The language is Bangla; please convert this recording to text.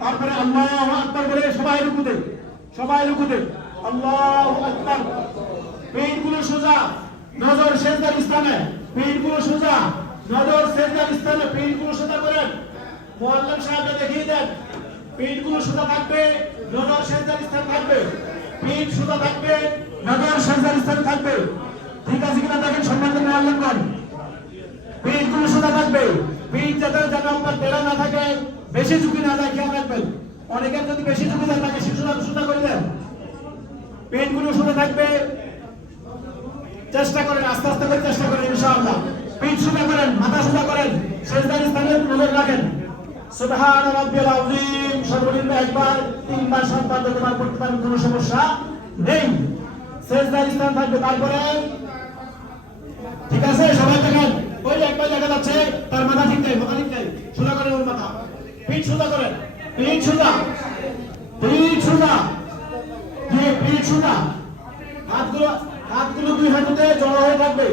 তারপরে আল্লাহু আকবার বলে সবাই রুকুতে আল্লাহু আকবার। পিঠগুলো সোজা, নজর সিজদার স্থানে, পিঠগুলো সোজা, নজর সিজদার স্থানে, পিঠগুলো সোজা করেন। মুআল্লিম সাহেবকে দেখিয়ে দেন, পিঠগুলো সোজা থাকবে, নজর সিজদার স্থানে থাকবে। পিঠ সোজা থাকবে, নজর সিজদার স্থানে থাকবে। ঠিক আছে কিনা দেখেন সম্মানিত মুআল্লিমগণ। পিঠগুলো সোজা থাকবে, পিঠ যাতে যেন আপনার তেড়া না থাকে, বেশি ঝুঁকি না যায় খেয়াল রাখবেন। অনেকের যদি বেশি ঝুঁকি যায় তাকে সোজা করে দেন। পিঠগুলো সোজা থাকবে, চেষ্টা করেন, আস্তে আস্তে করে চেষ্টা করেন ইনশাআল্লাহ। পিঠ সোজা করেন, মাথা সোজা করেন, সিজদার স্থানে নজর রাখেন। সুবহান রাব্বিল আযীম সর্বনিম্ন একবার, তিনবার সম্পাদন তোমার করতে পারেন, কোনো সমস্যা নেই। সিজদার স্থান থাকবে। তারপরে ঠিক আছে সবাই দেখেন, ওই যে একবার দেখা যাচ্ছে তার মাথা ঠিক নাই, সোজা করেন ওর মাথা। পিঠ সোজা করেন, পিঠ সোজা, পিঠ সোজা। হাতগুলো দুই হাঁটুতে জড়ো হয়ে থাকবে।